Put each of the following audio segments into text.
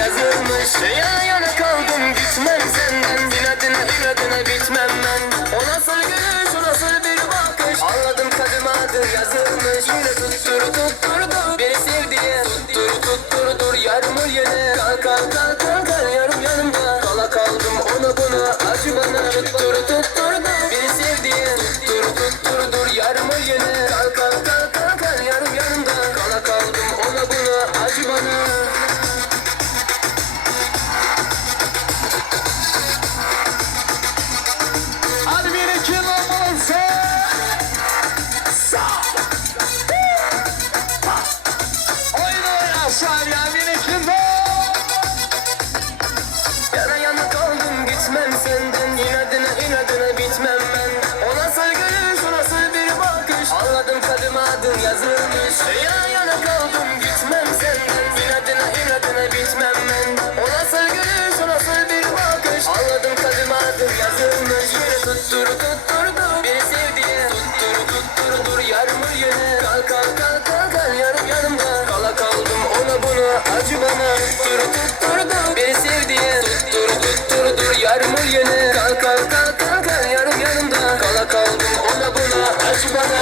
Yazılmış yana yana kaldım gitmem senden inadına bitmem ben. O nasıl gülüş o nasıl bir bakış, anladım kadım adı yazılmış. Yine tutturdu beni sev diye, tutturdur yarımı yine. Kal yarım yanımda, kala kaldım ona buna acı bana. Tutturdu beni sev diye, tutturdur yarımı yine. Kal yarım yanımda, kala kaldım ona buna acı bana. Yana yana kaldım gitmem senden, inadına bitmem ben. O nasıl gülüş o nasıl bir bakış, anladım kadım adın yazılmış. Yana yana kaldım gitmem senden, inadına bitmem ben. O nasıl gülüş o nasıl bir bakış, anladım kadım adın yazılmış. Yine tutturdu beni sev diye, tutturdur yarımı yine. Kal yarım yanımda, kala kaldım ona buna acı bana. Tutturdu beni sev diye, tutturdur yarımı yine. Kal yarım yanımda, kala kaldım ona buna acı bana.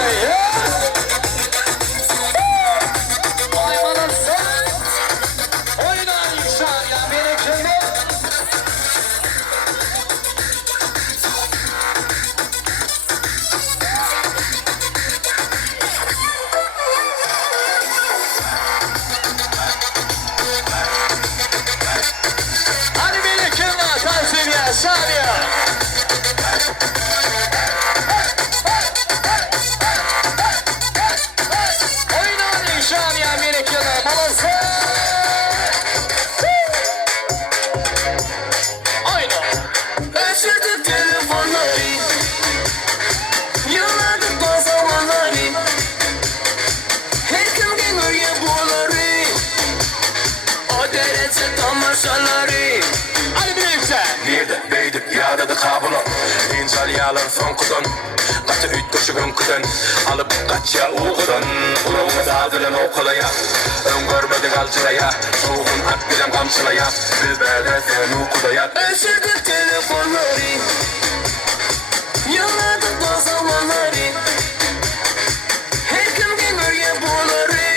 Ay bana sen oyna insan ya beni kendin. Saniye. Oynayın Şaniye Amerika'da balansı. Oyna. Kaçırdık telefonları, yılladık o zamanları. Her kim gelir ya bunları, o derece tamaşaları. Hadi birlikte. Neredeydik yağdadı kablo, İncaliyalar son kudun. Kaçı üç koşuğun kudun, alıp kaç ya uğudun. Kulağımı dağıdırın o kolaya, ön görmedin alçılaya. Soğukun at bilem kamçılaya, biz de sen ukudaya. Kaçırdık telefonları, yılladık o zamanları. Her kim gelir ya bunları,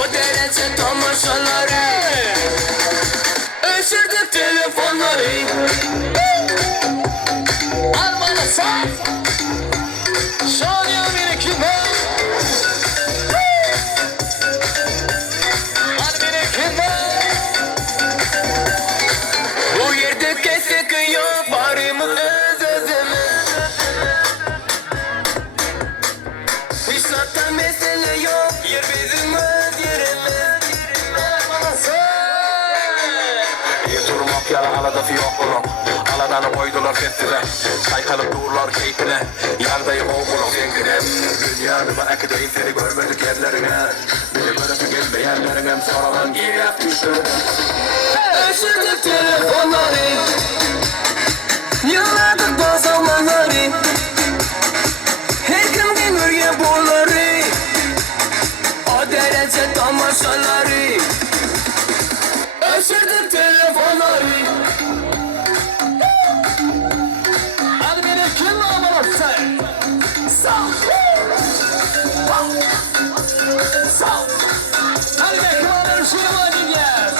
o derece tamaşaları. Kaçırdık telefonları. Al bana sen Şaniye Amerika'da. Amerika'da. Bu yerde kesik yok, varımı özümü. Aradısı yok bunun. Aladanı koydular sesine. Saykalıp dururlar keyfine. Yandayı oğlum zenginem. Dünyanı bana akıdayım seni görmedik yerlerine. Beni görüp gelmeyenlerine sonradan geri yapmıştım. Öşürdük telefonları, yıllardır da zamanları. Her gün demir boruları, o derece tamaşaları. Öşürdük telefonları. Hadi beni kim almalısın? Sağ. Sağ. Hadi be kim almalısın hadi gel.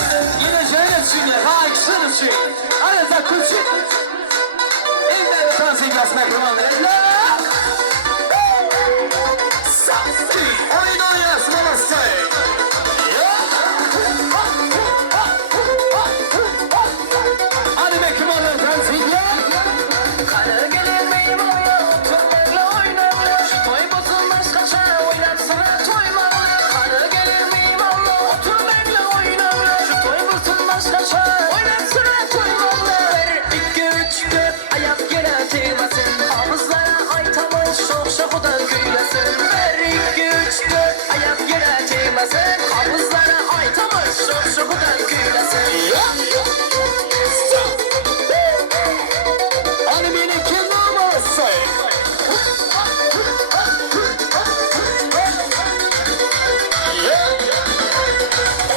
Yine şöyle düşünler, ha kişiler için. Hadi sen kurşun. İlle de tansiyon basmak romanları. Sağ. Oyun oynasın alasın. Hadi be kim alır tansiyon? Kara gelir benim oyun, toplarla oynarlar. Toy bozulmaz kaçar, oynarsana toymarlar. Kara gelir benim oyun, otur benimle oynarlar. Toy bozulmaz kaçar, oynarsana toymarlar. 2, 3, 4, ayak yere atılmasın. Havuzlara aytamış, şok şokudan güllesin. 2, 3, 4, ayak yere atılmasın. Havuzlara aytamış, şok şokudan güllesin. Hani beni kim almalısın?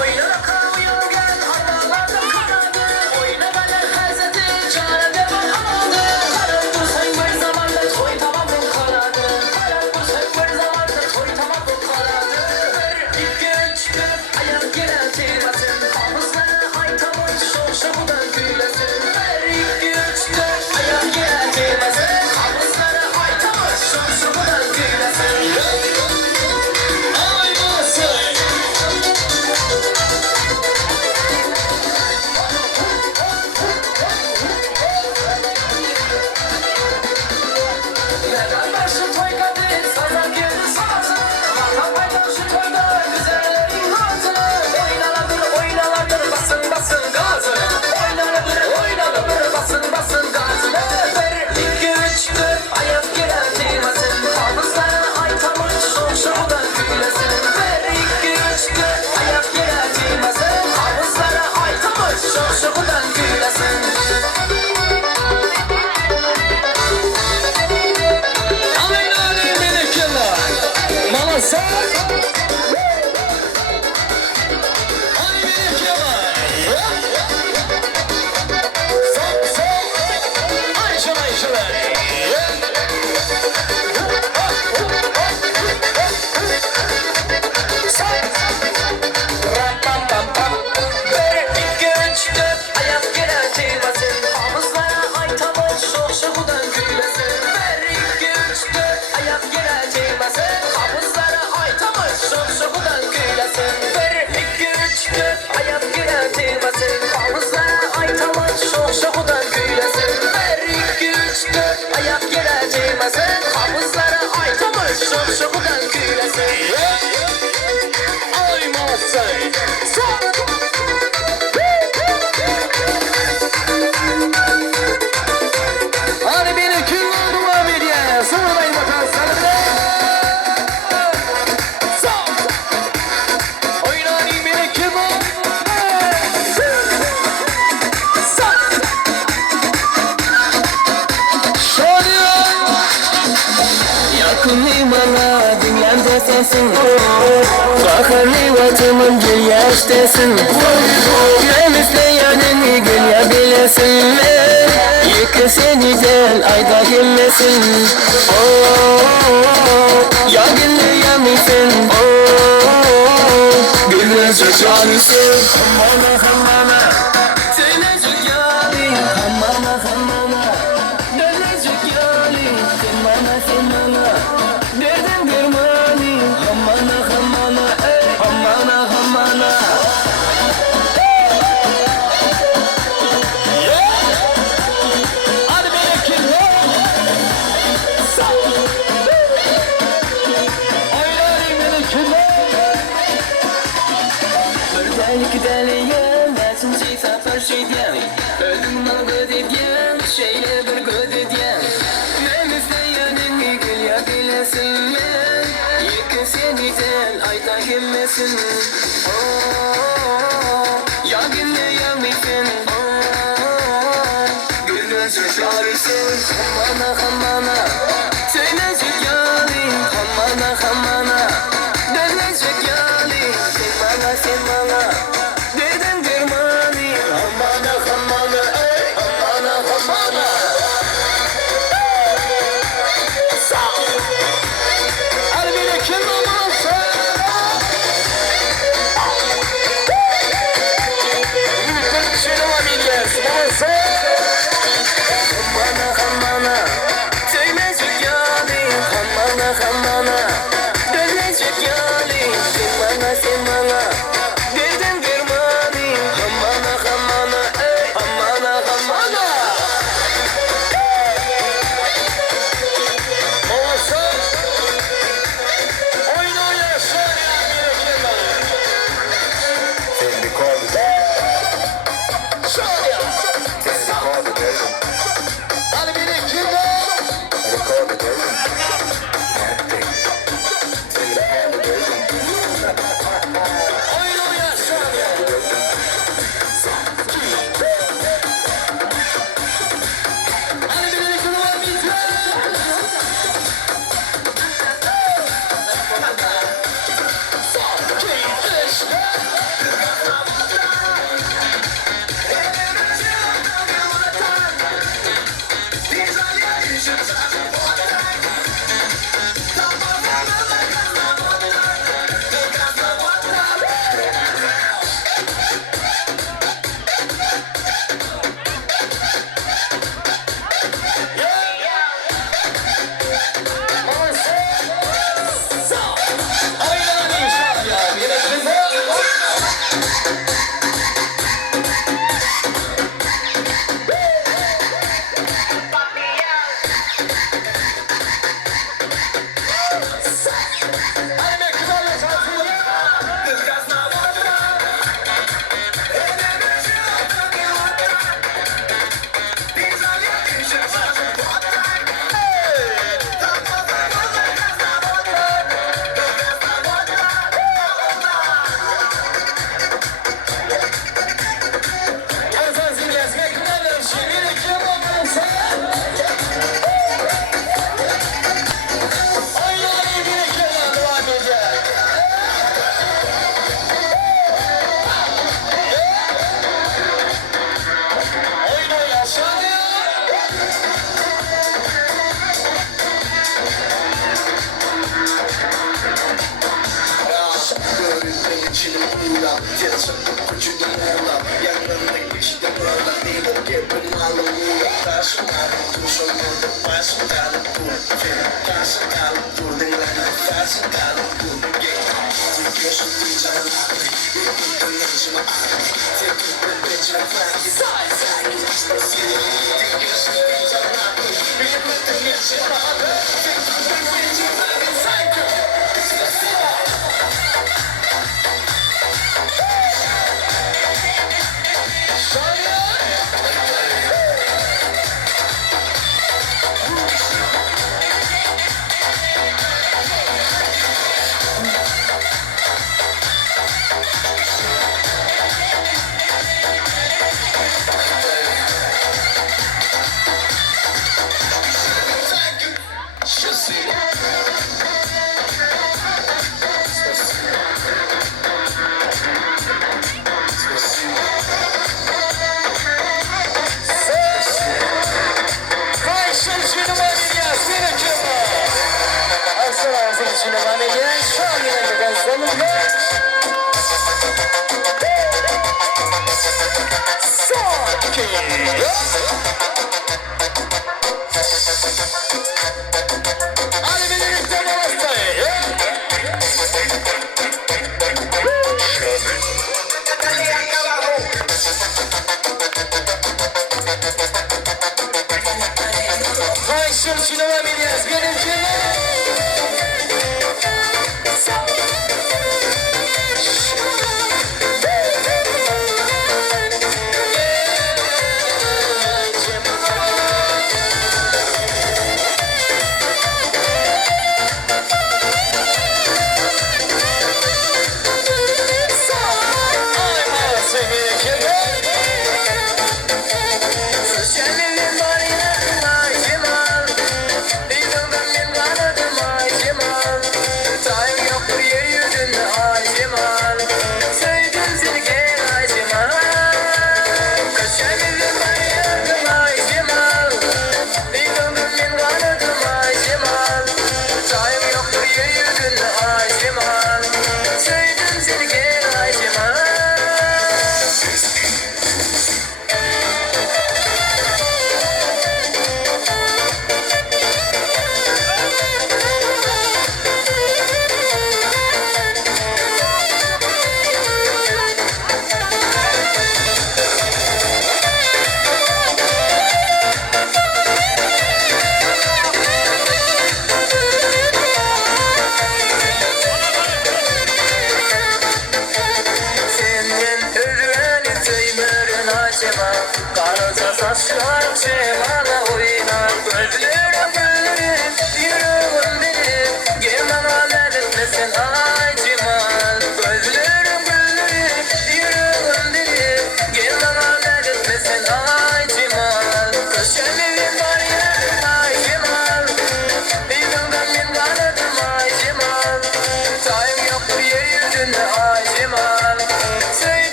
Oyna kalıyor gel, havalarda kanadı. Oyna bana hazreti, çare bakamadı. Karan bu sen bir zamanda toy tamamın kanadı. Karan bu sen bir zamanda toy tamamın kanadı. 2, 3, 4, ayak yere atılmasın. Havuzlara aytamış, şok şokudan güllesin. 2, 3, 4, ayak yere atılmasın. Havuzlara aytamış, şok şokudan güllesin. Aymasın. Neden başım toy kadın, sazan girdi sazı. Vatan paydaşı toyda, güzellerin nazı. Oynalardır, basın basın gazı. Oynalardır, basın basın gazı. 1, 2, 3, 4, ayak girer değmesin. Havuzlara aytamış, şok şokudan güllesin. 1, 2, 3, 4, ayak girer değmesin. Havuzlara aytamış, şok şokudan güllesin. Amin amin beni killa. Mama sen. Hani beni killa. Sok sok. Ayşe ayşe. Ram pam pam pam. 1, 2, 3, 4, ayak yere atılmasın. Havuzlara aytamış, şok şokudan güllesin. 1, 2, 3, 4, ayak yere atılmasın. Havuzlara aytamış, şok şokudan güllesin. 1, 2, 3, 4, ayak yere atılmasın. Havuzlara aytamış, şok şokudan güllesin. 1, 2, 3, 4, ayak yere atılmasın. Havuzlara aytamış, şok şokudan güllesin. Aymasın. Hani beni kim oldu abi diye sormayın bakalım sana. Oynayın beni kim oldu? Yakın bana dünyamda sensin. Bakarlı vatımın gül yaştasın. Gülümüzle yanını gül ya bilesin. Yıkı seni del ayda gelmesin. Ya güllü ya misin? Gülücük ya misin? Hamana hamana. Söyleyecek yâri. Hamana hamana. Dönecek yâri. Hamana hamana. Derdim görmani. Hamana hamana. Hamana hamana. Hadi beni kim? Oynayın beni kim? Belki deliyim, ben şimdi sefer şey diyeyim. Öldüm hamana Söyleyecek yarim hamana Dönecek yarim sen bana Dedem dermani hamana ey hamana Albine kim olmazsa Hamana söyleyecek yarim hamana Dönecek yarim sen bana Dedem dermani hamana ey hamana Olsa oyna yaşar ya bir kenar Sen rekordu. Şöyle Sen rekordu dedim. Albine kim var? Rekordu dedim. Sen rekordu dedim. Oyna yaşar ya Albine kim var bizde?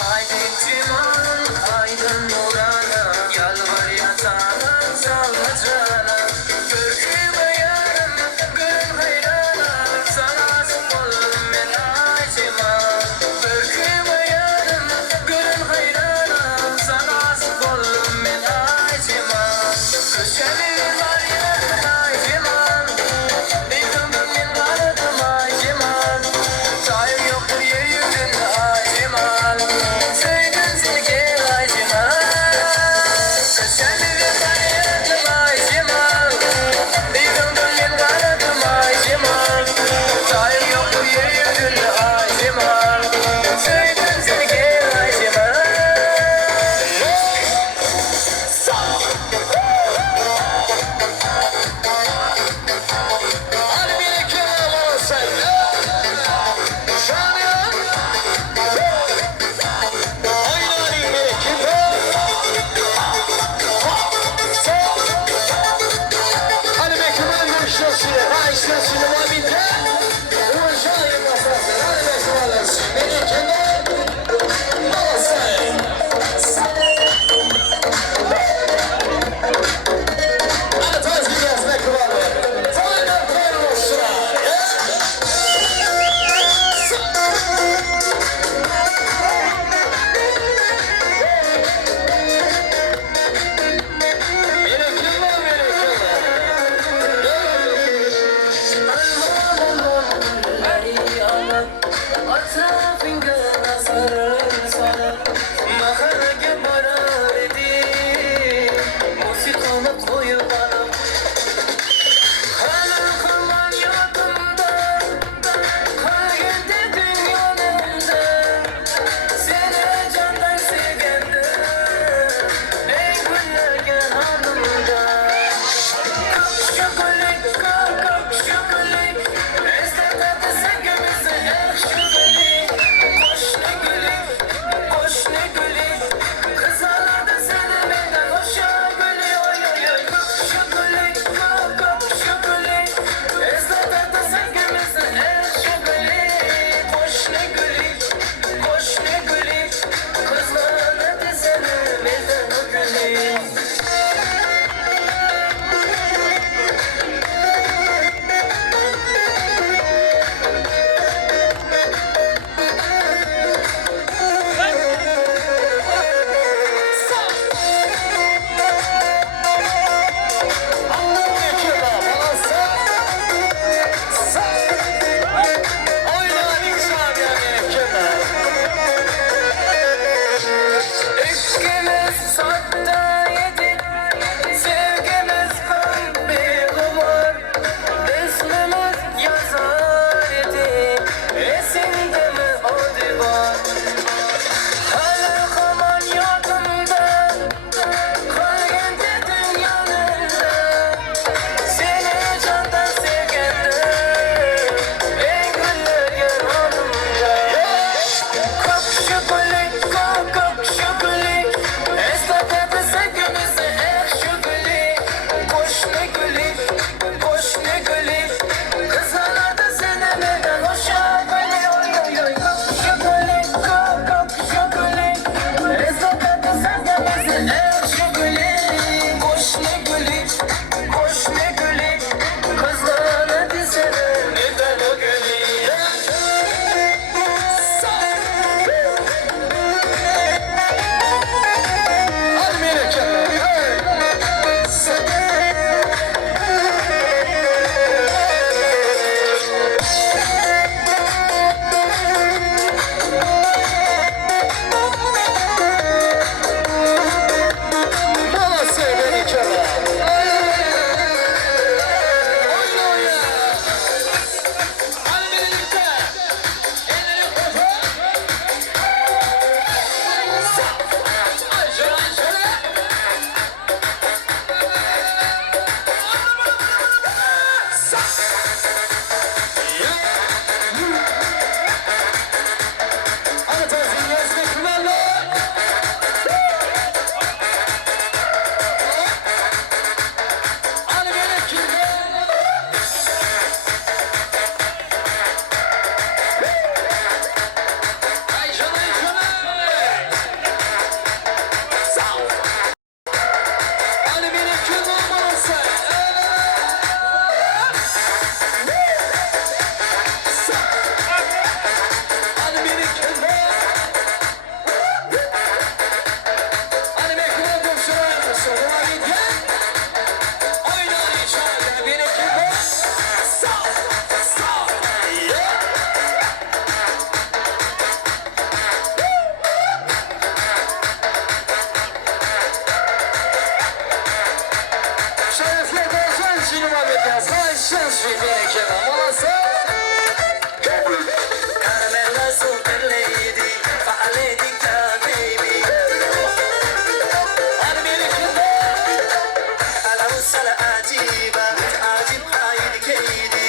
Haydi ciman, aydın nurana, yalvar yatağına, sallacana. Görküme yarım, gönül hayrana, sana aşık oldum ben ay ciman. Görküme yarım, gönül hayrana, sana aşık oldum ben ay ciman. Köşemin var ya ay ciman, bildim ben vardım ay ciman. Sahip yoktur yeryüzünde ay ciman. Sevdim seni gel ay ciman. Köşemin var ya ay ciman, bildim ben vardım ay ciman. Sahip yoktur yeryüzünde ay ciman. Sevdim seni gel ay ciman. Hadi bir iki var sen. Şanyan. Oynayın bir iki Hadi be kıvırdım şurasını. Ha şurasını var bir de. Uğraşayım masası. Hadi be kıvırdım. Beni kenar. Alasın. Hadi taz gibi yazma kıvırdım. Taydan koyun olsun. Beni kim var beni kim var? Caramella super lady, فعليتك baby. العروسة عجيبة عاجب هاي كيدي.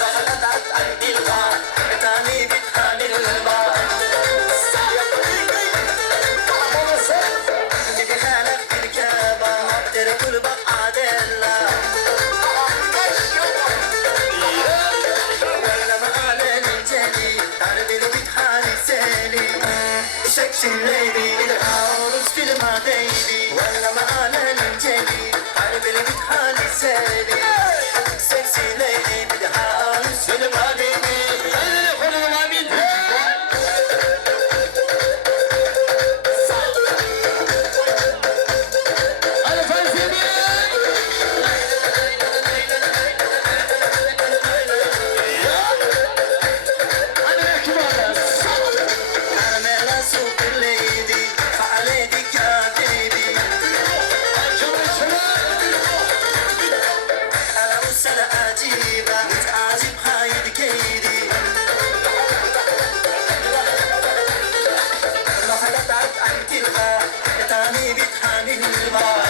رفضت عندي الغار تاني بتهاني البار. تبي خالك بالكابة ترك البقعدلة. ولا معانا الجلي تعرف اللي بتحالي سالي. Sexy lady in the house, feel my baby. ولا معانا الجلي تعرف اللي بتحالي سالي. Sexy lady in the house, feel my baby. Caramella super lady, فعليتك baby. العروسة عجيبة عاجب هاي كيدي. رفضت عن تلقى تاني بتهاني البار.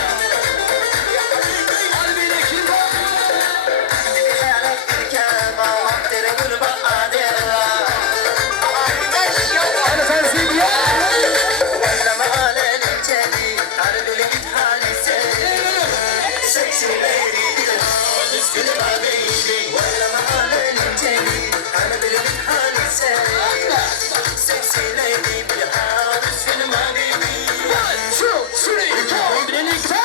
بخيالك بالكابة ترك البقعدلة. ولا معانا الجلي تعرف اللي بتحالي سالي. Sexy lady in the house, feel my baby. ولا معانا الجلي تعرف اللي بتحالي سالي. Sexy lady in the house, feel my baby. 1, 2, 3, 4 birlikte.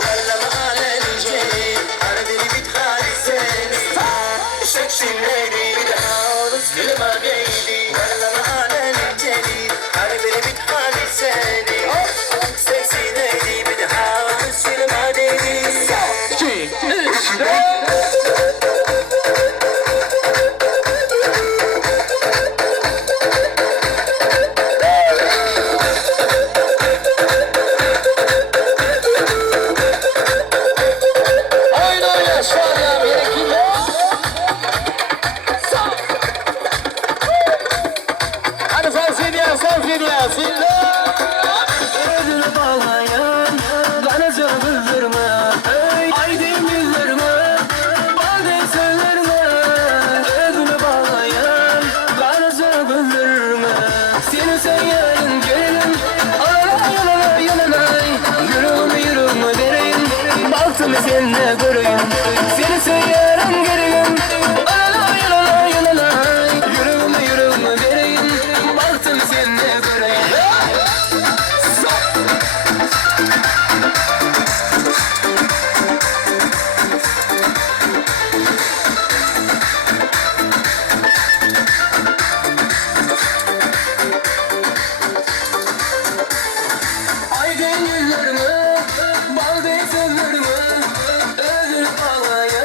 ولا معانا الجلي تعرف اللي بتحالي سالي. Sexy lady in the house, feel my baby. ولا معانا الجلي تعرف اللي بتحالي سالي. Sexy lady in the house, feel my baby. 2, 3, 4. Gözünü bağlayan bana söyleme. Haydi bildirme, bana söyleme. Gözünü bağlayan bana söyleme. Seni severim gelinim, yanına yanına. Yürüme vereyim, baktım seninle göreyim. Seni severim gelinim, yanına yanına. Yürüme vereyim, baktım seninle göreyim. Ay gönüllerime, bal değsizlerime. Özür bağlayan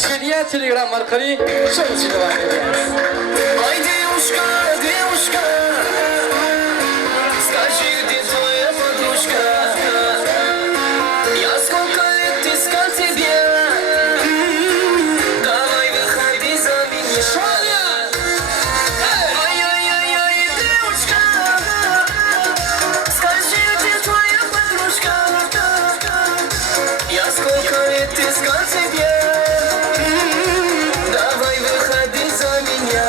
Ashwiniya Telegram orqali shou devam etyapmiz. Ой, девушка, девушка, скажи, где твоя подружка? Я сколько лет искал тебя. Давай выходи за меня. Ой-ой-ой-ой, девушка, скажи, где твоя подружка? Я сколько лет искал тебя. Давай выходи за меня.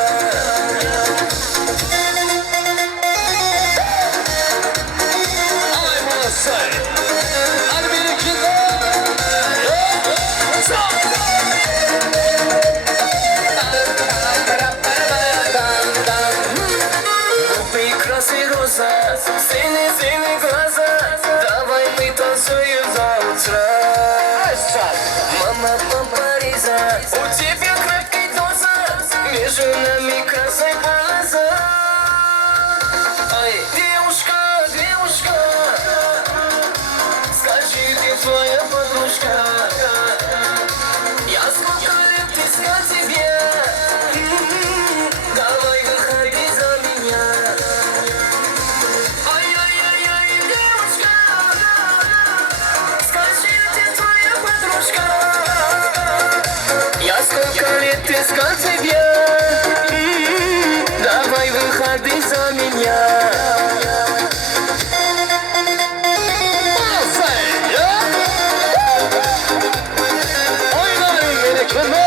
Ay молодцы! Америкино! Прекрасный роза, синий глаза. Давай мы танцуем до утра. Мама, папа, Риза, у тебя крепкий доза. Между нами красный полоза. Ой, девушка, девушка, скажи, где твоя подружка? Я сколько лет искал тебя. Давай выходи за меня. Ой-ой-ой-ой, девушка, скажи, где твоя подружка? Я сколько лет искал тебя. Давай выходи за меня. Oynayın Amerikino!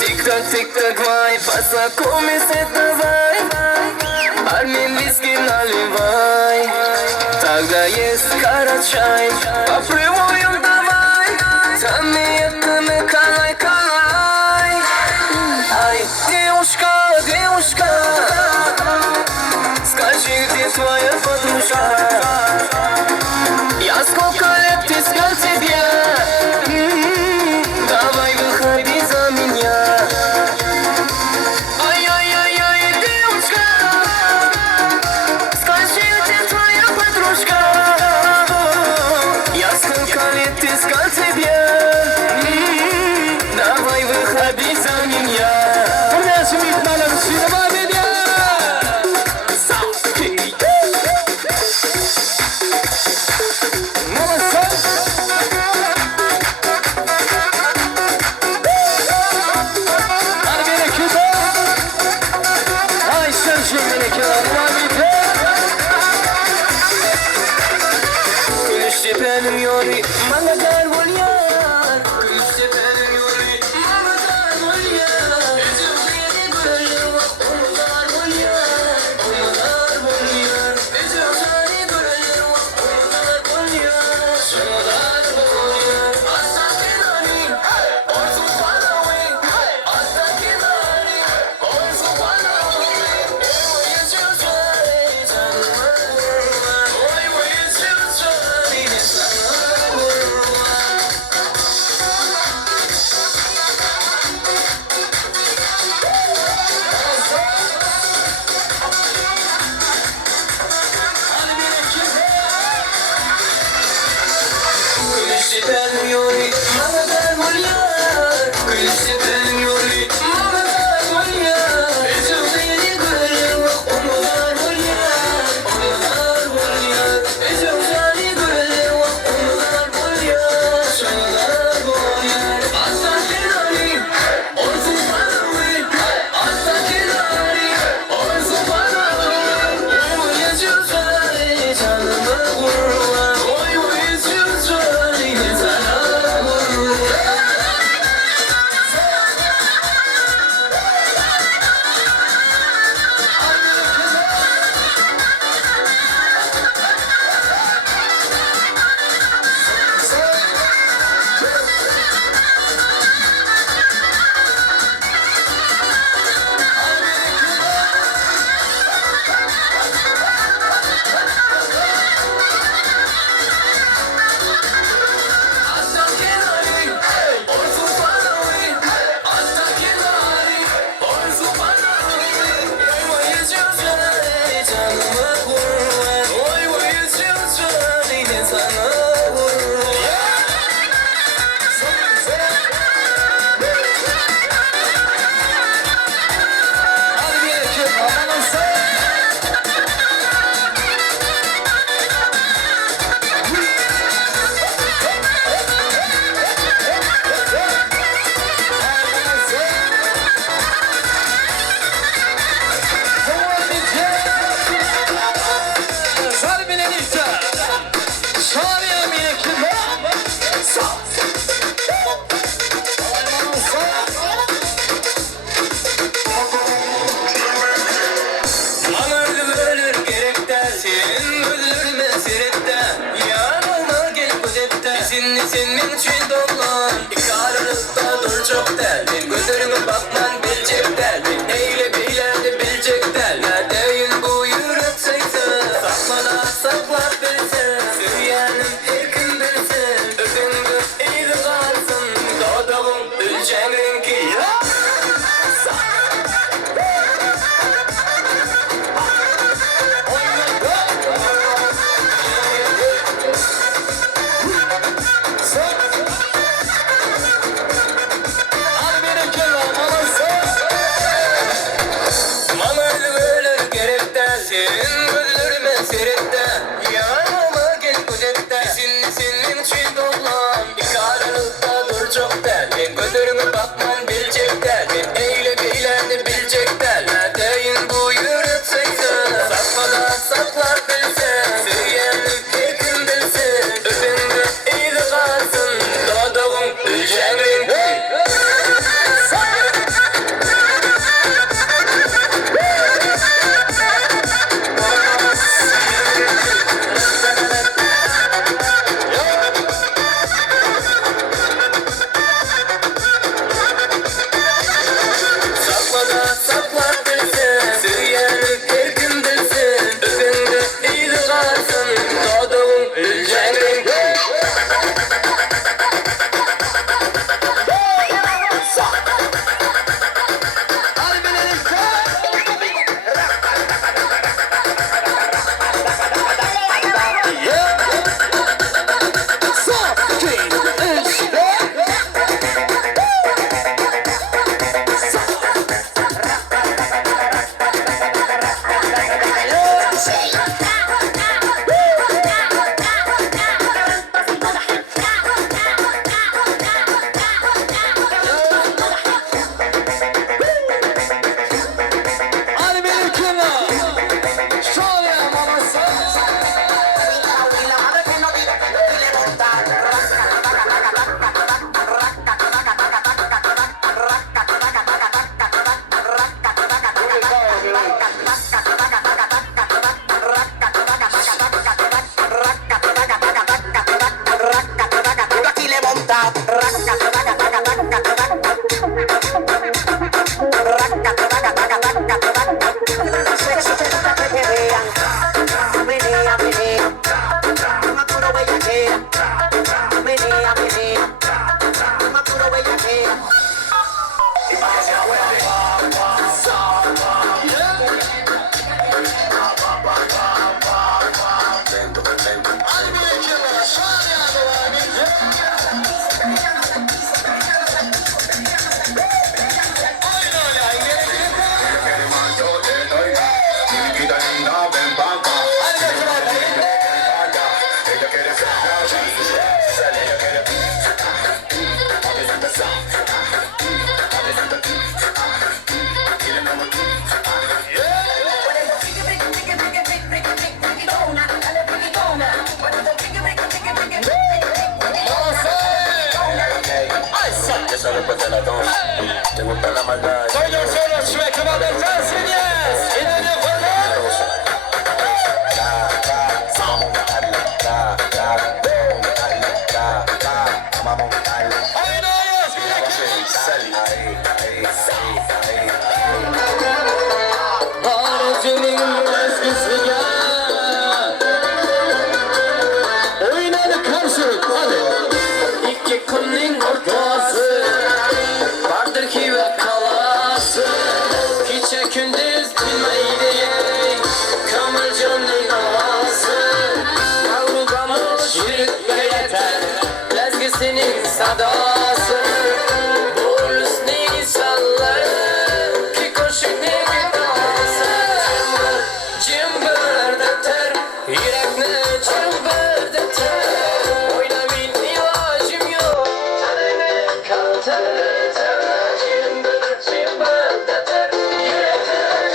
Тик-так, тик-так, вай, познакомься давай. Армин виски наливай. Тогда есть карачай. Попробуем давай. Заметно калай, калай. Ай, девушка, девушка, скажи, где твоя подружка? Я сколько лет искал тебя. Давай выходи за меня. Ой-ой-ой-ой, девушка, скажи, где твоя подружка? Я сколько лет искал тебя. Давай выходи за меня. Birleşim İtmalarımız devam ediyor! Sar birlikte. Şahane birlikte. Sağ. Anardım ölür gerek dersin öldürme sirette yanıma gel kuzette senin için dolan karanlıkta dur çok derdim gözlerime bakman bilecek derdim eyle beylerde bilecek derler değil bu yürek sayısı sakmadan saklar bilsin süreyenim her gün bilsin öpündü iyi de kalsın doğduğum öleceğim ki Ölür gerek dersin öldürme sirette yanıma gel kuzette senin için dolan karanlıkta dur çok derdim gözlerime bakman bilecek derdim eyle beylerde bilecek derler değil bu yürek sayısı sakmadan saklar bilsin süreyenim her gün bilsin öpündü iyi de kalsın doğduğum öleceğim ki Sakmadan saklar bilsin süreyenim her gün bilsin öpündü iyi de kalsın doğduğum öleceğim ki Solo pues te la doy. Te gusta la maldad. Soy yo solo, Shrek, come on, the dance, yes! In the senin sadası Boğulus neyi sallar Ki koşuk ne gıdası Cımbır deter Yürek ne cımbır deter Oynamayın ilacım yok Tanrı kalter Cımbır deter Yürek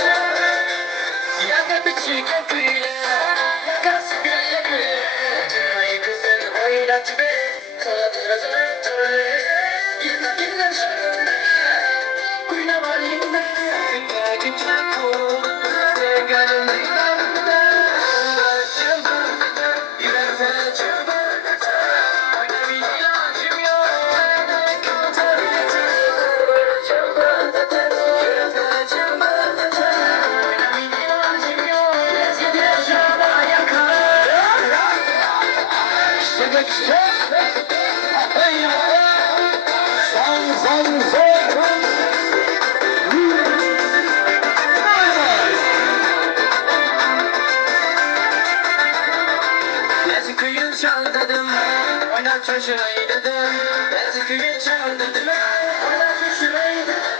ne Yanı küçük öpüyle Eziküyü çal dedim, oynat şaşırayı dedim. Eziküyü çal dedim, oynat şaşırayı dedim.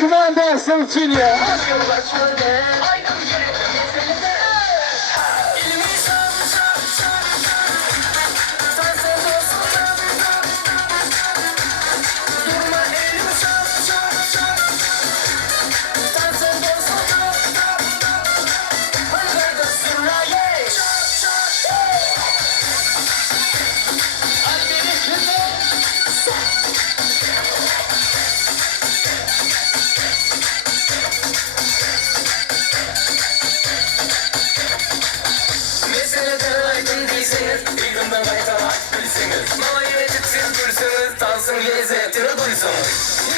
Kumanda Sılçı'ya.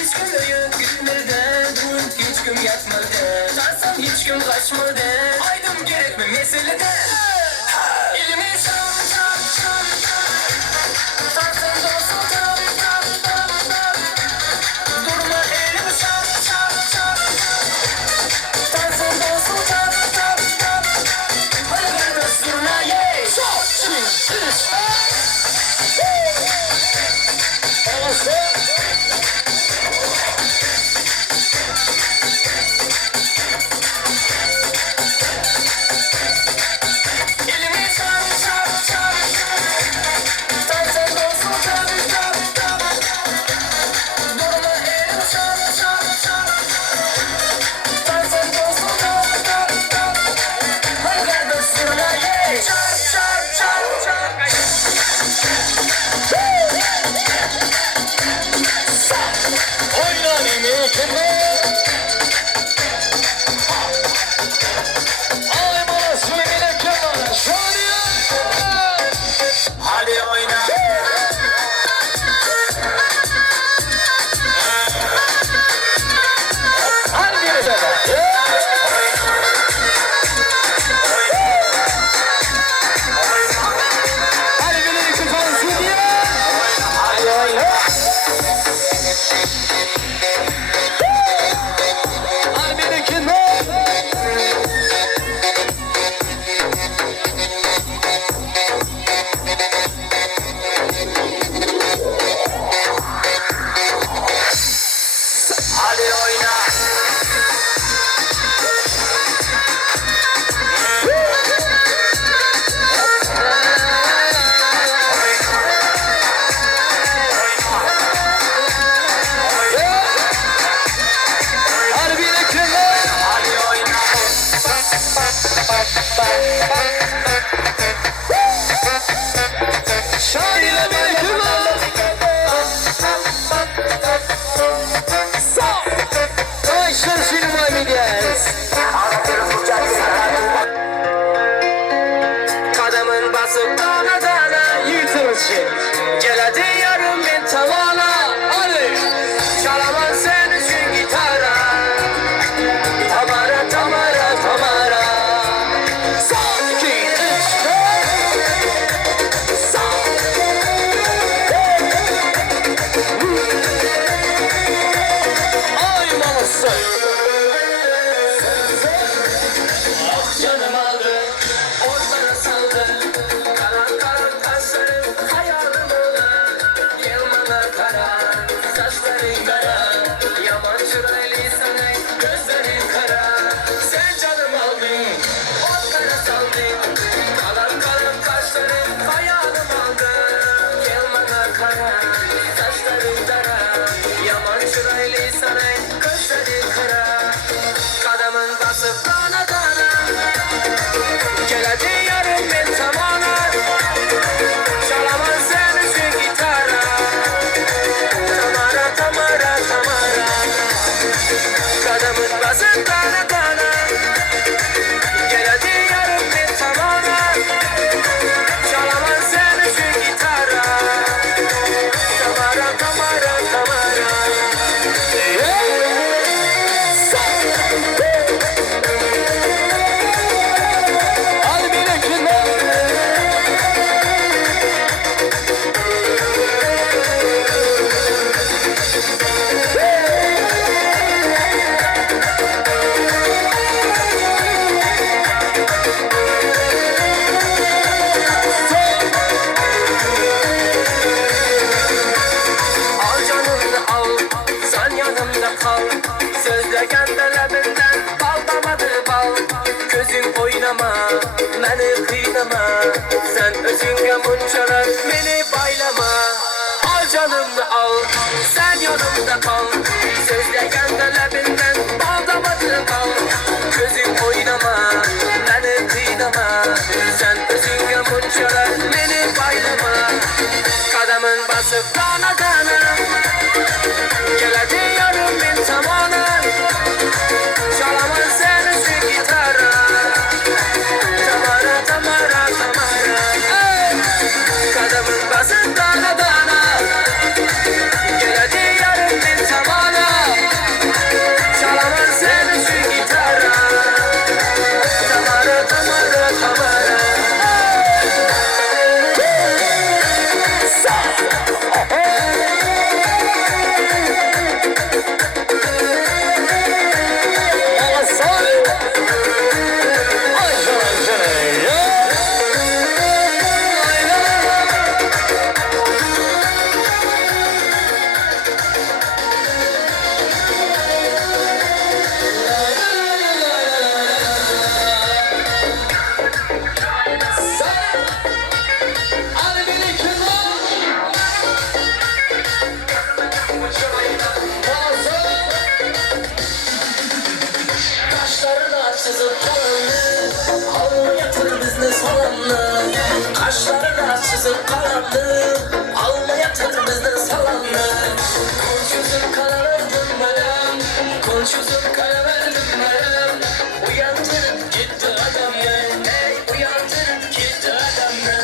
Hiç gün oyun gitmedi, hiç gün yatmadı. Tarsam hiç gün kaçmadı. Aydım gerekme meselede. Elimi çal çal çal çal. Tarsam dostum çal çal çal çal. Durma elimi çal çal çal çal. Tarsam dostum çal çal çal. Hadi ver dostuna ye. Çok çiş. Şahin'e bir kıma. Taşlar Sinema Midyas. Kadımın basıp dana dana Yırtılışı. Gel hadi yarım bin tavana Hadi. Çalamam sen için gitara Tamara tamara tamara Son, iki, üç, ay maması. Ah canım aldı Ormana saldı Karan karan kaşlarım hayalim oldu Yılmalar kara Saçların kara Yaman çıraylı sana Gözlerin kara Sen canım aldın Ormana saldın Karan karan kaşlarım hayalim oldu Yılmalar kara Saçların kara Yaman çıraylı sana Gözlerin kara Kadımın basıp dana dana Gel hadi yarım bin tamana Çalamam sen için gitara Tamara tamara tamara Kadımın basıp dana dana Gel hadi yarım bin tamana Çalamam sen için gitara Tamara tamara tamara Hadi bir de kıma. Al canını al, sen yanımda kal Sözlegen de lebinden bal damadı bal Gözün oynama, beni kıynama Sen özünge munçalar, beni baylama Al canını al, sen yanımda kal Sözlegen de lebinden bal damadı bal Gözün oynama, beni kıynama Sen özünge munçalar, beni baylama Kadımın basıp dana dana Gel hadi yarım bin tamana Çalamam sen için gitara Tamara tamara tamara Kadımın basıp dana dana Gel hadi yarım bin tamana Çalamam sen için gitara Tamara tamara tamara Kaşlarına çizip kalanlı Alnı yatır bizni salanlı Kaşlarına çizip kalanlı Alnı yatır bizni salanlı Konşuzum kara verdim merem Konşuzum kara verdim merem Uyandırıp gitti adam ne Ey uyandırıp gitti adam ne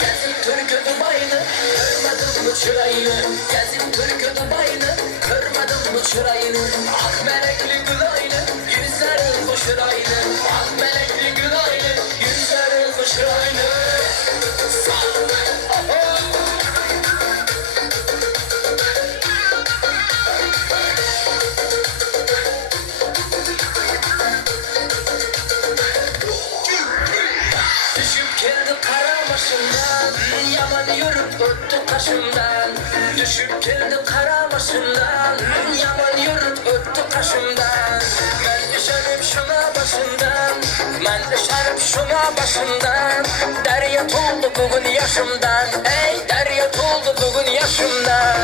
Gezip Türk'ü Dubai'ni Görmedim bu çırayını Gezip Türk'ü Dubai'ni Görmedim bu çırayını Ah melekli gülaylı Yüzlerin koşur aynı Ah melekli gülaylı Yüzlerin koşur aynı Düşüp geldi kara başımdan Yaman yürüp öttü kaşımdan Düşüp geldi kara başımdan Yaman yürüp öttü kaşımdan Ben düşerim şuna başımdan Ben düşerim şuna başımdan Derya tuldu bugün yaşımdan Ey derya tuldu bugün yaşımdan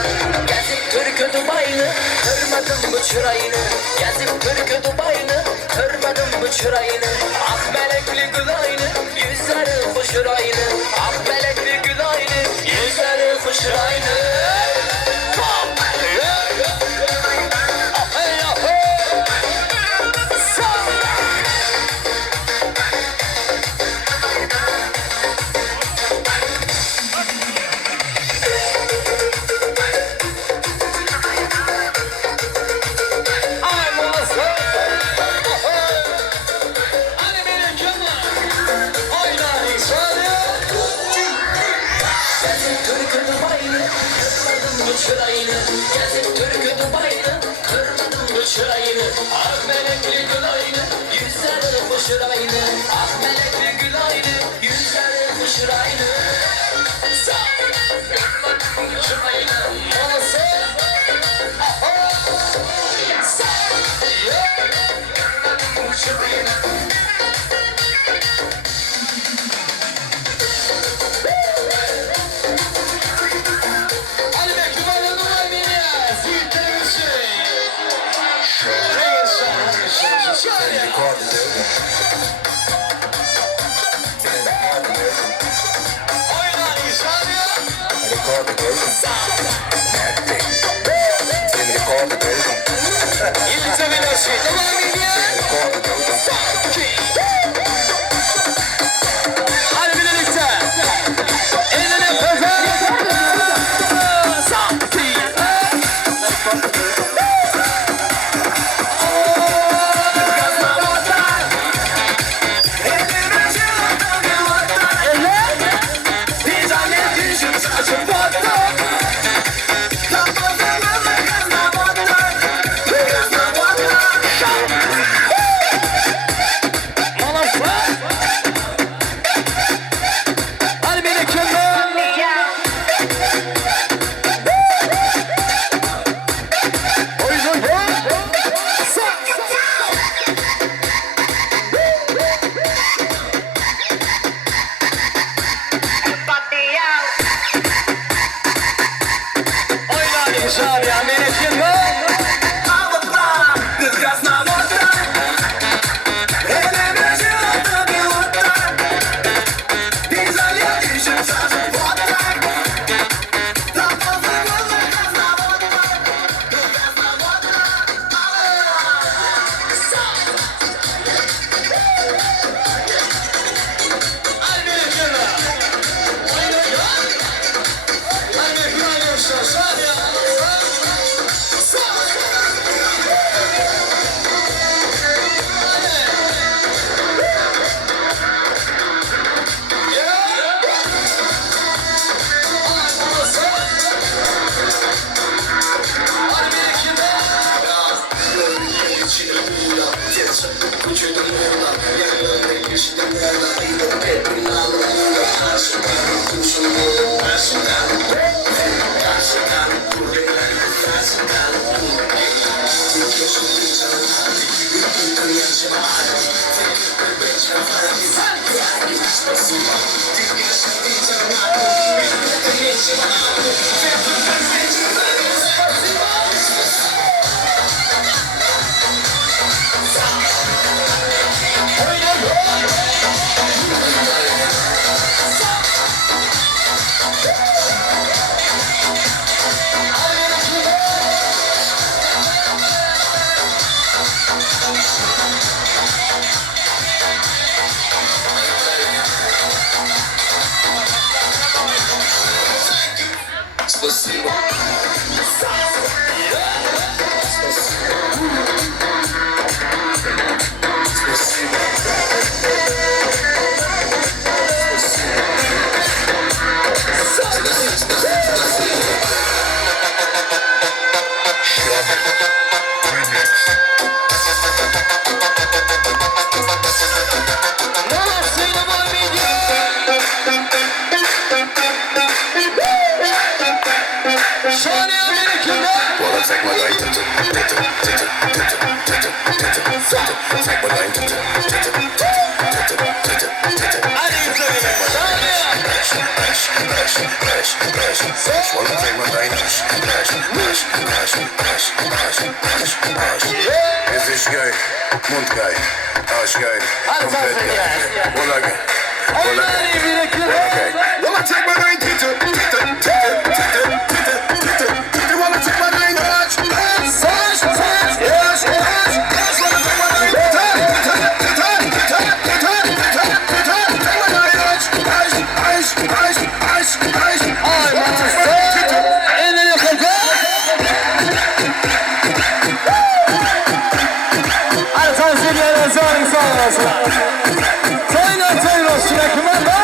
Gezip Türk'ü Dubai'ni Kırmadım bu çırayını Gezip Türk'ü Dubai'ni Kırmadım bu çırayını Ah melekli gül aynı, yüzleri hoşur aynı. Ah melekli gül aynı, yüzleri hoşur aynı. Gezip Türk'ü Dubai'ni, kırmadım bu çırayını. Ah melekli gül aynı, yüzleri hoşur aynı. Ah melekli gül aynı, yüzleri hoşur aynı. Kırmadım bu çırayını. Olası. Kırmadım bu çırayını. If it's gay Muito bem. Acho que Hadi sen söyle ya. Olha aqui. Hadi bir dakika. Okay. Wanna take my name, teacher? You wanna take my name, Hodge? Savaş, savaş. Yes, yes. Wanna take my name? Ay maalesef. Elini koca. Hadi sen söyle ya. Sağ olasın. Sayın olsun. Kumanda.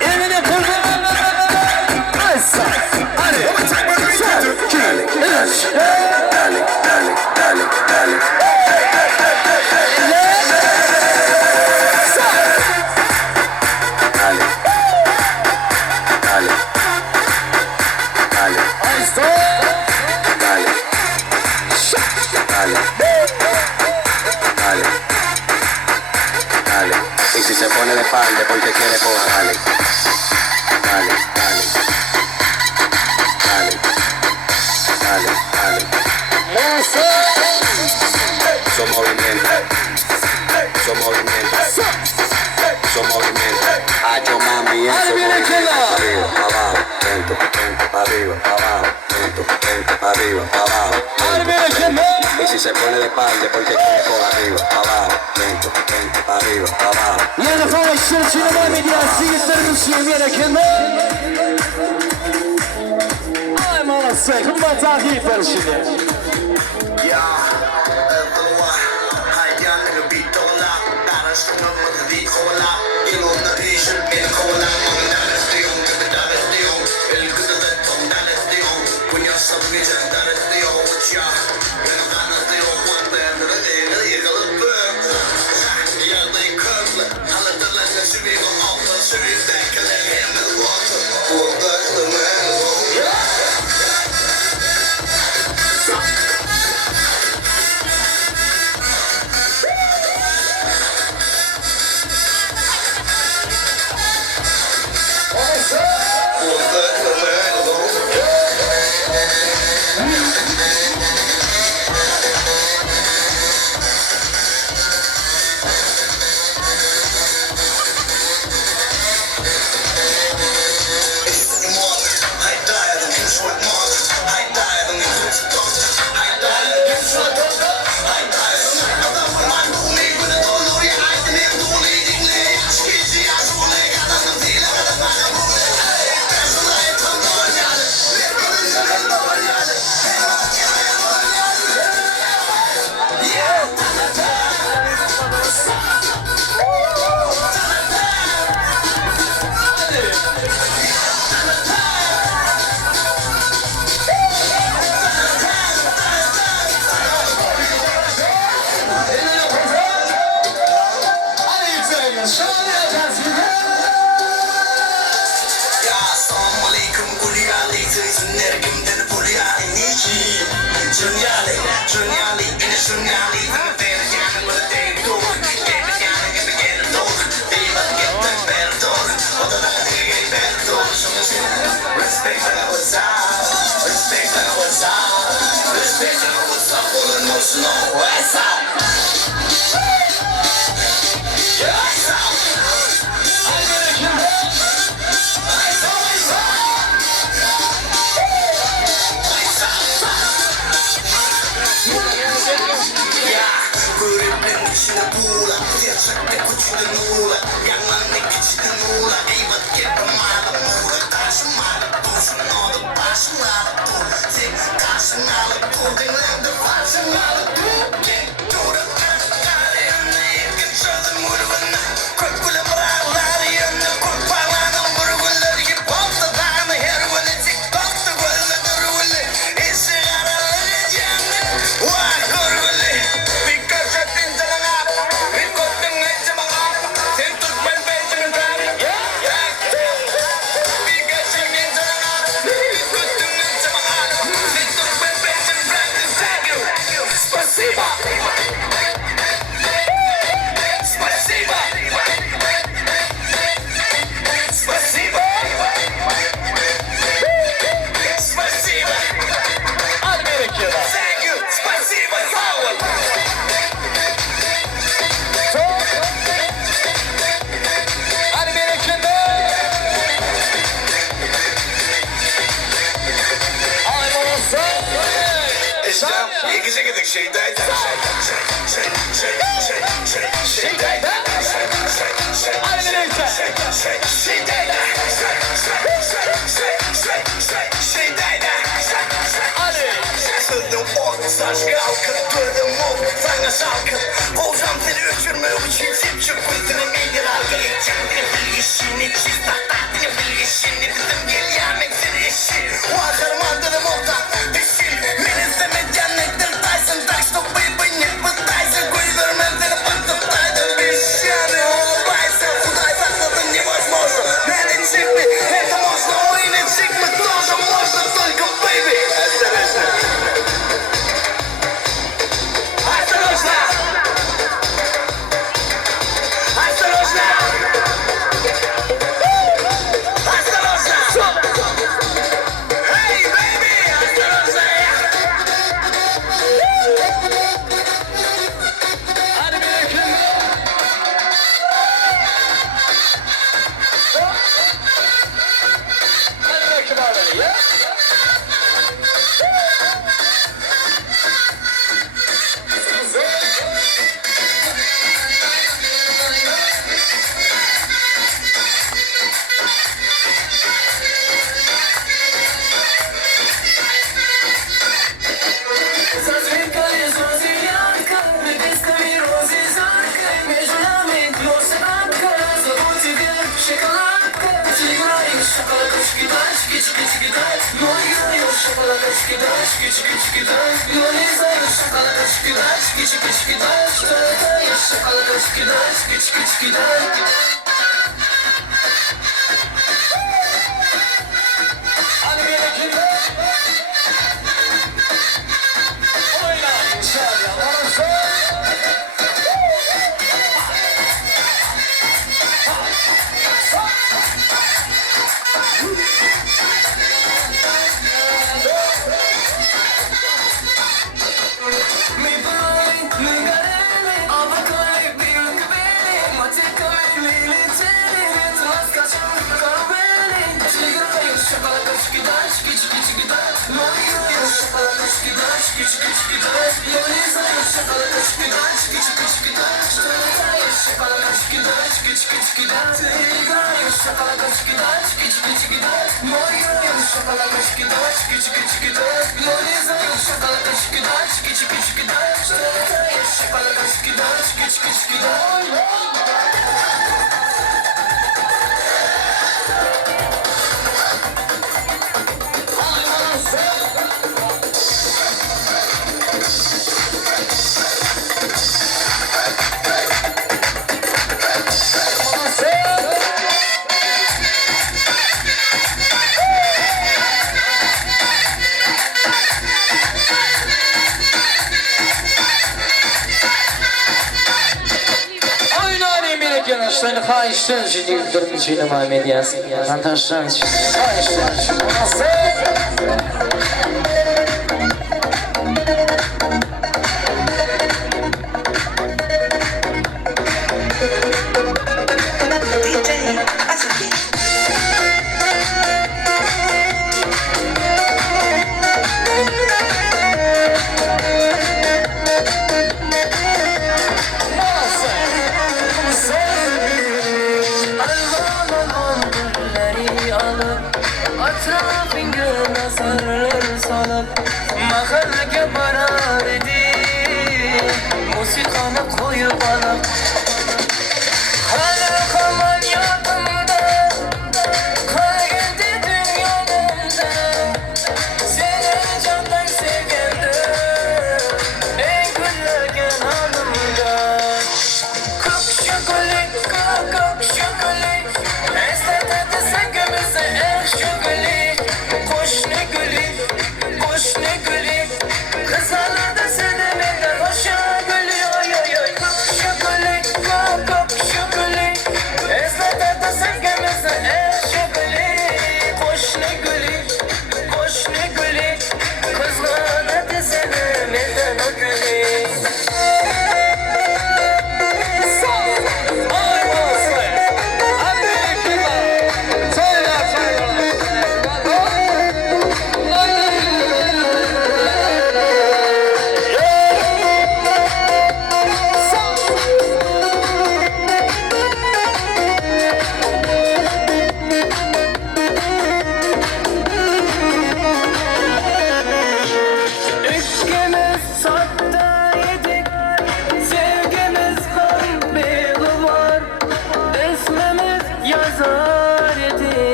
Elini koca. Aysa. Hadi. Y si se pone de espalda porque quiere coja, dale. Dale, dale. Dale. Dale, dale. Son movimientos. Son movimientos. Son movimientos. Hacho mami, eso Hadi bir dakika. arriba, abajo, lento, lento, para arriba, abajo, lento, lento, para arriba, abajo. Hadi bir dakika. Y si se pone de espalda porque quiere coja, arriba, abajo, lento, lento, para arriba, abajo. Yine savaşçı sinema medyası yitlerimiz yemeğe yakında. Ay maalesef. Kumba takip ver şimdi. Спасибо. Zажигалка, твоя мова, твоя жалка. Ползам ты вечерную учить, чё культурный минералка. И чем ты ближе, не чистота, не ближе, не bizim geliyamek dirişi. Var harmanları moda, dişin. Minizleme cennettir, Tyson, так что baby, не пытайся. Гуй верментер, бантом тайден, бешеный, улыбайся. Худай закладом невозможно, это чипы, это можно, ой, не чипы, тоже можно, только baby. Осторожно. Şöyle kayıştın şimdi birinci sinema medyası. Fantaşlar için kayıştın. Mahalle bana dedi, musikanı koyup alıp hala kalan yadımda, kar geldi dünyamda. Seni candan sevgendim, en güllerken anımda. Kök şükürlük, kök şükürlük, esnetedi sevgimizi eh şükürlük. Koş ne gülük, koş ne gülük, kızarlarda seni benden hoşa gülüyor. Kök şükürlük,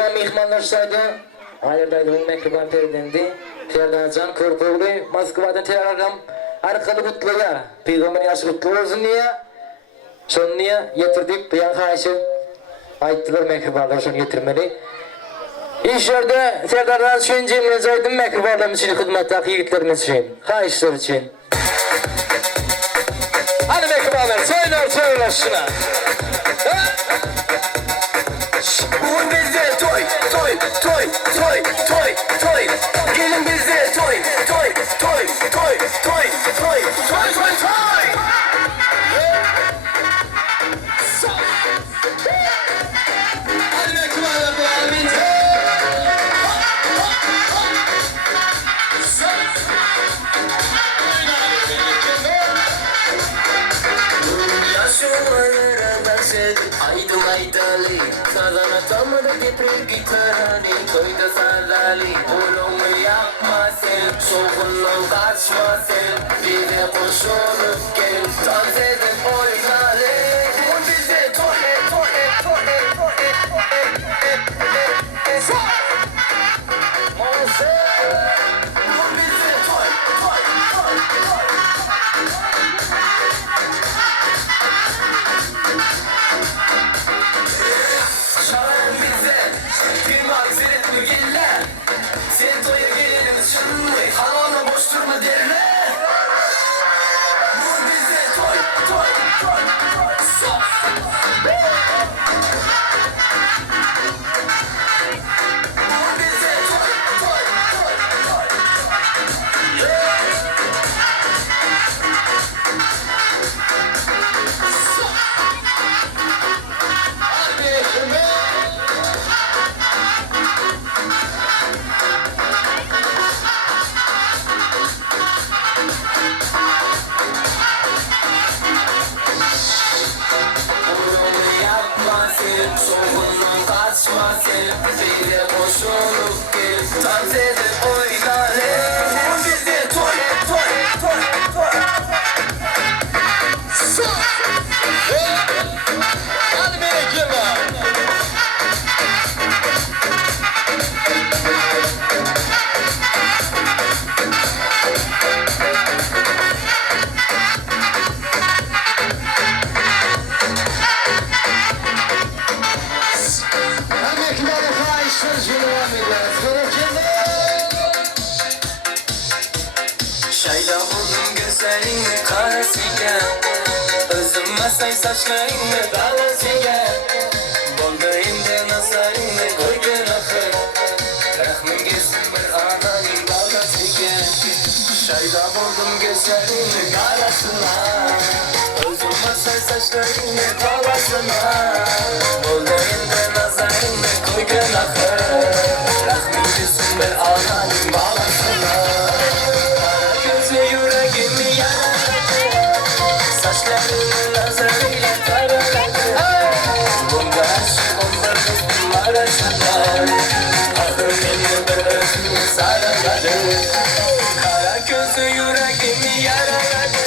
Mehriban mehmanlaşsaydı, ayırdaydı bu mehriban perdendi. Ferdancan Körpöğlü, Moskvadan teraram arkalı kutluya, Peygamber yaşı kutlu olsun diye, şunu niye getirdik, duyan karşı ayttılar mehribanlar şunu getirmeli. İşlerde Serdar'dan şun cemle zaydım mehribanlarımız için, hizmetteki yiğitlerimiz için, karşılar için. Hadi mehribanlar, söyler şuna. Bugün bizde toy, toy, toy, toy, toy, toy. Gelin bizde toy, toy, toy, toy, toy, toy, toy, toy, toy. Hadi mektubalar bu amince. Aydım aydalı Sazana tamada getir gitarani Koyda sazali Ulumu yapma sen Soğundan kaçma sen Bize koşulup gel Dans edin oynalı Bu bize tohe tohe tohe tohe tohe Monse Bu bize toy toy toy toy Şahin bize Film aksiret mi giller Sen toya geliniz şunlu Halana boş durma derler Bu bize toy toy toy toy Sos Bu bize toy toy toy toy Soğundan kaçma sen Bize koşulup gel Dans edip oynayalım Bu bize toy toy toy toy Hadi berekim var. Şayda buldum gözlerinde karasıyla Özüm masay saçlarında dalasıyla Boldayımda nazarında koydun akıl Rahmin gelsin bir ananın dalasıyla Şayda buldum gözlerinde karasıyla Özüm masay saçlarında dalasıyla Boldayımda nazarında koydun akıl Rahmin gelsin bir ananın dalasıyla Yüreğimi yaraladı Saçlarını nazarıyla karaladı Bunda aşkım bir kızım arasında Ahır beni bir özünü saraladı Kara gözü yüreğimi yaraladı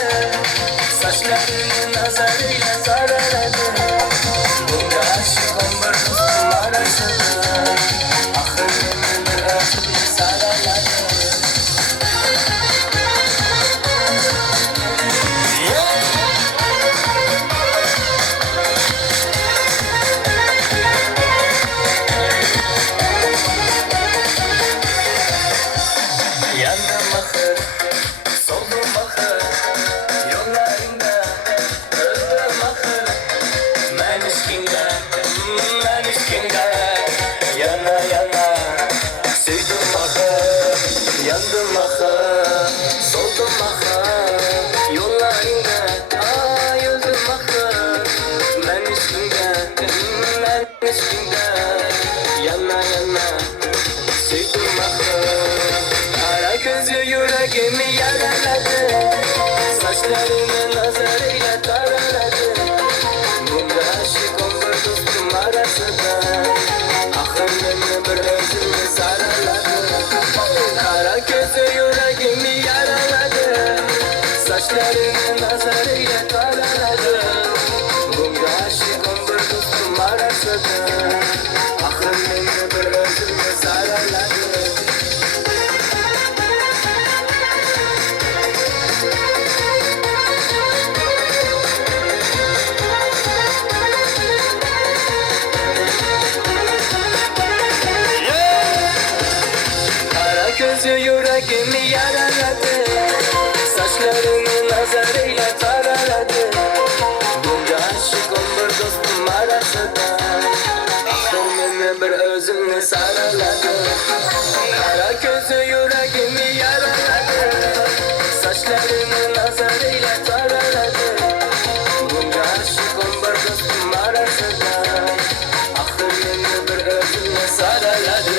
Saçlarını nazarıyla saraladı Bunda aşkım bir kızım arasında Ahır beni bir özünü saraladı Yandım bakır, soldum bakır Yollarında öldüm bakır Ben üstünde Yana yüreğimi yaraladı. Saçlarını nazarıyla taraladı. Bunca aşıkım bir dostum arasında. Gönlümü bir özümle saraladı. Kara gözü yüreğimi yaraladı. Saçlarını nazarıyla taraladı. Bunca aşıkım bir dostum arasında. Gönlümü bir özümle saraladı.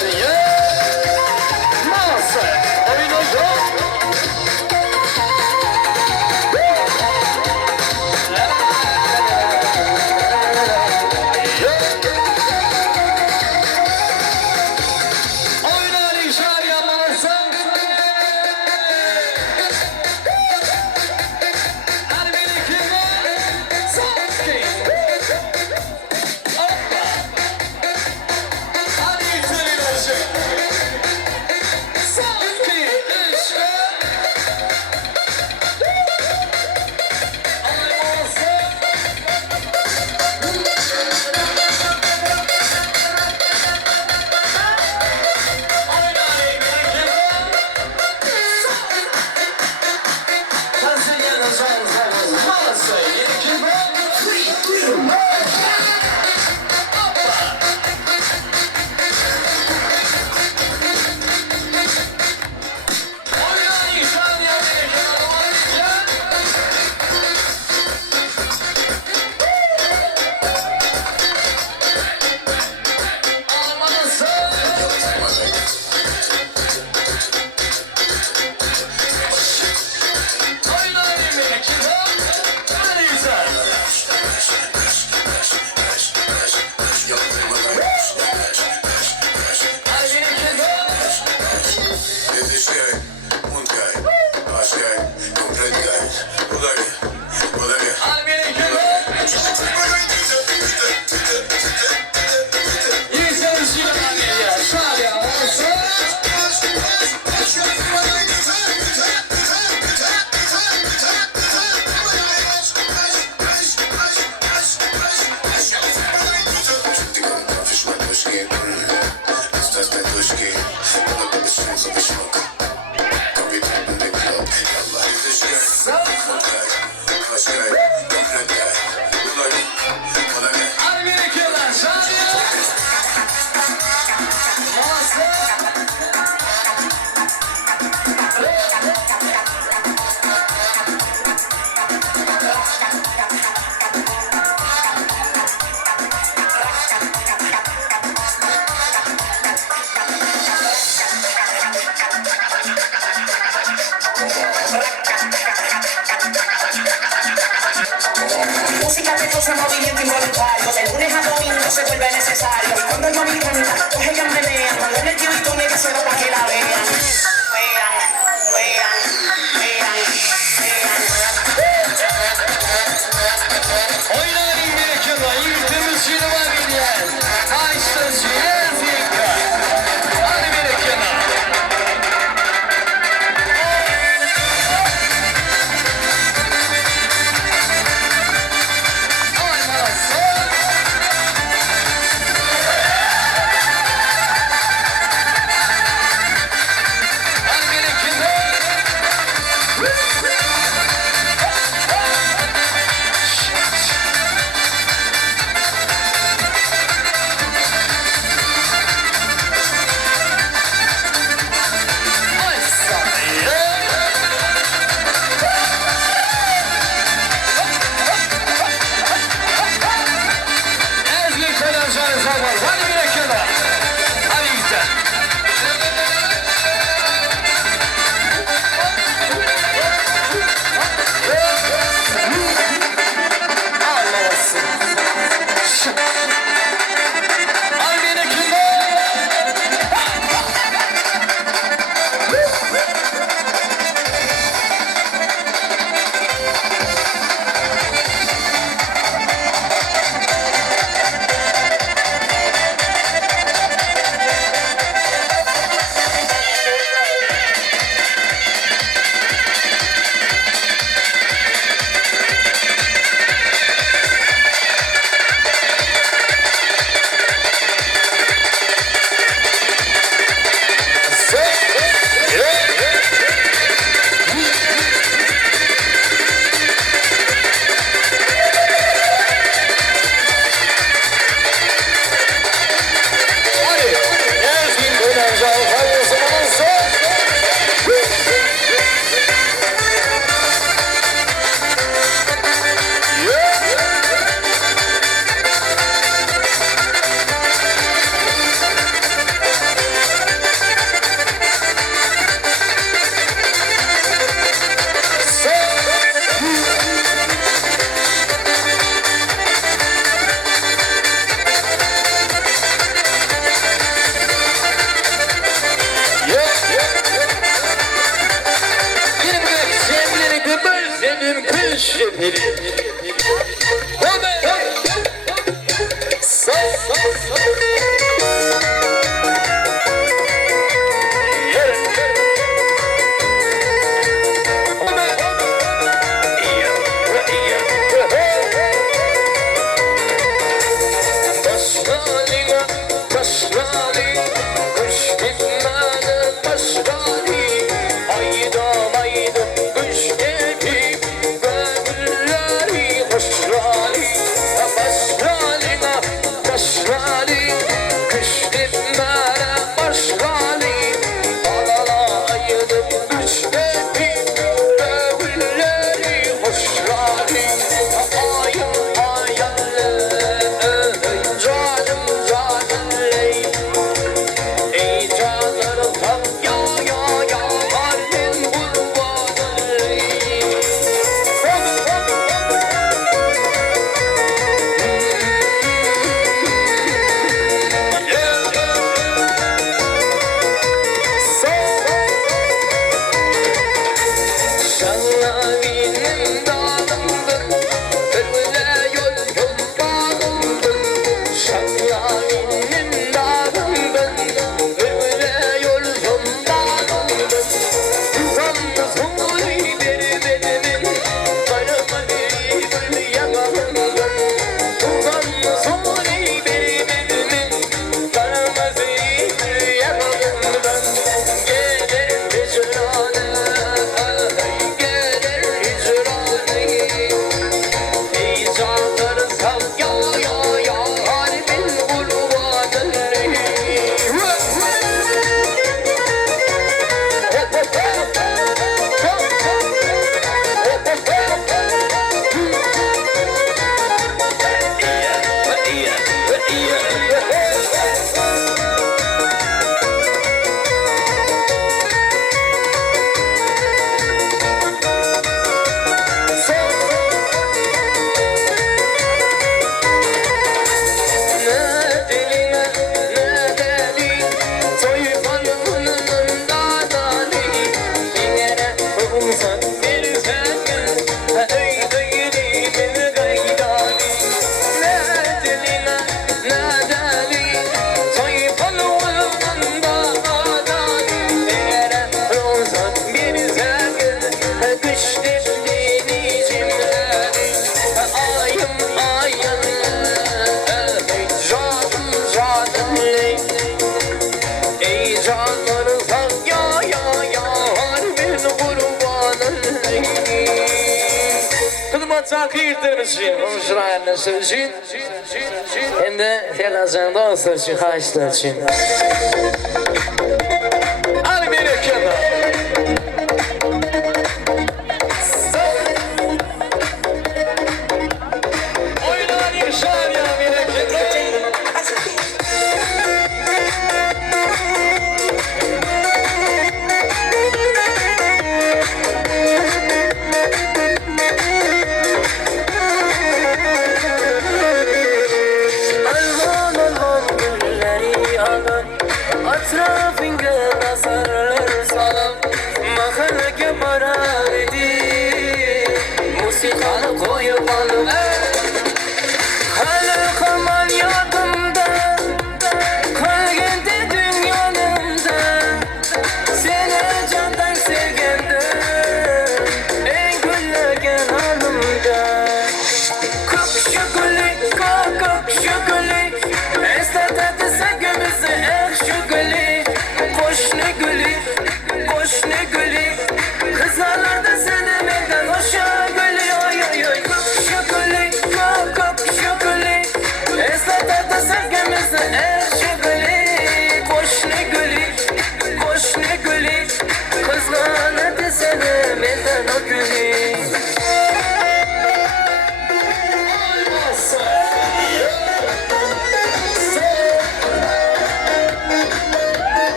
Música de cosas, movimiento involuntario. De lunes a domingo se vuelve necesario. Cuando el mami canta, pues ella menea. Cuando el tirito me dice para que la vean. Vean, vean, vean, vean. Oynayın bir kere, yürütümüz yine var gidiyor. Açtı ziyafika. Hadi bir kere. Sözün hem de Ferhancan dostlar için, haşlar için. Al bir ekranı. Oynar yaşar ya bir ekranı.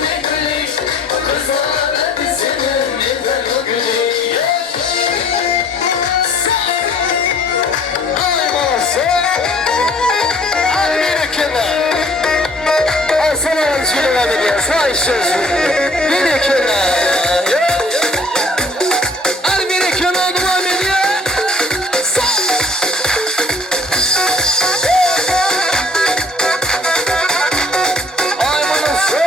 ne gülüş kızlara dizinin neden o gülüş. Ay masa. Ay bir kenara. Ay sana ölçülü verdi diye. Sağ işçiyorsun. Bir kenara. Ay bir kenara devam ediyor. Ay masa.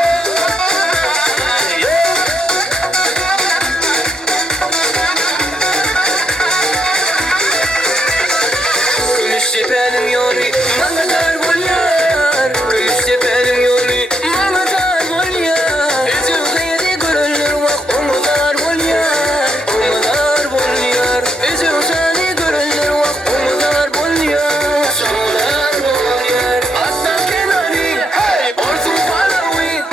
Gümüştepe'nin yolu bana dar bolyar. Gümüştepe'nin yolu bana dar bolyar. Üzülde yedi görülür bak onu dar bolyar. Onu dar bolyar. Üzülde görülür bak onu dar bolyar. Onu dar bolyar. Hatta kenarı orzu palavi.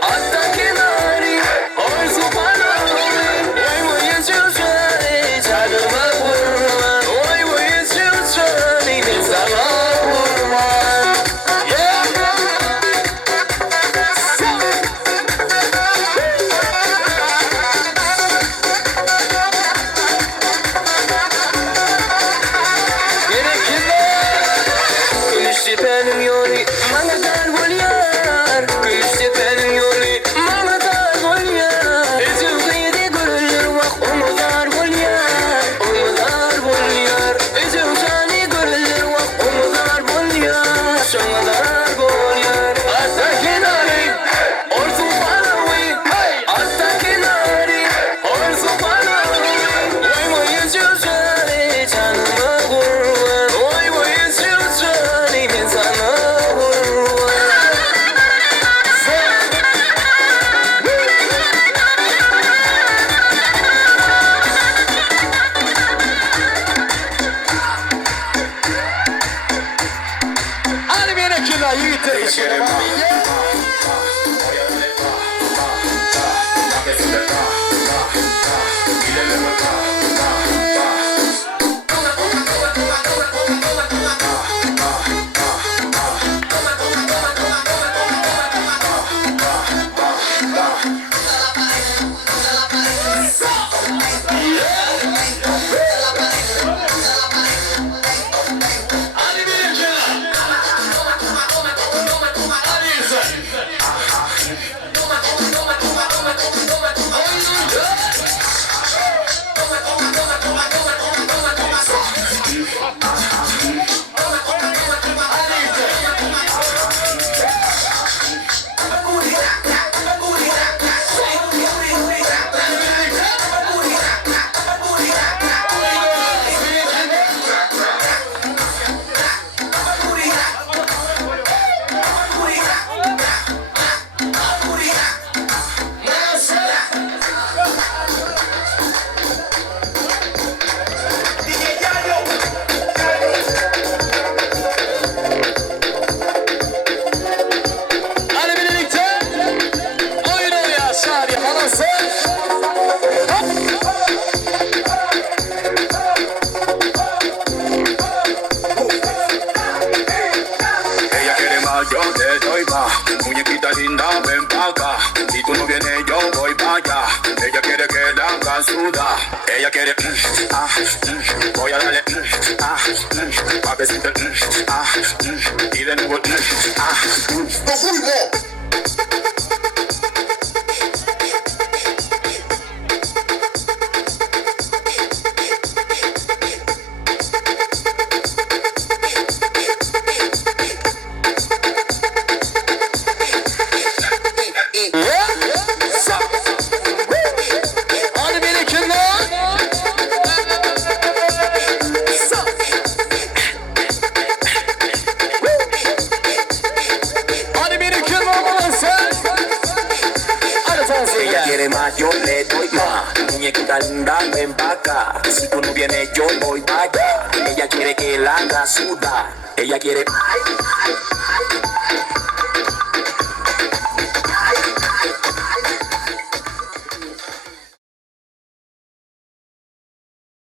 Hatta kenarı orzu palavi. Oy mu yüzüze canıma vurma. Oy mu yüzüze sana vurma. Gümüştepe'nin yolu bana dar bolyar. Gümüştepe'nin yolu bana dar bolyar. Üzülde yedi görülür bak onu dar bolyar. Onu dar bolyar. Üzülde görülür bak onu dar bolyar. Sana dar bolyar. Hatta kenarı orzu palavi. Hatta kenarı orzu palavi. Oy mu yüzüze canıma kurban. Oy mu yüzüze ben sana kurban. Hadi bir kenara yiğitler işine. Hadi birlikte oyun oluyor Şadiye falası. Ella quiere más, yo te doy más. Muñequita linda, ven pa' acá. Si tú no vienes, yo voy pa' allá. Ella quiere que la haga sudar. Ella quiere, voy a darle, pa' que siente, y de nuevo, ¡nos fuimos! Hadi bir kenara. Hadi bir kenara falası. Hadi falası Ella gel. quiere más, yo le doy más. Muñequita linda, ven pa' acá. Si tú no vienes, yo voy pa' allá. Ella quiere que la haga sudar. Ella quiere,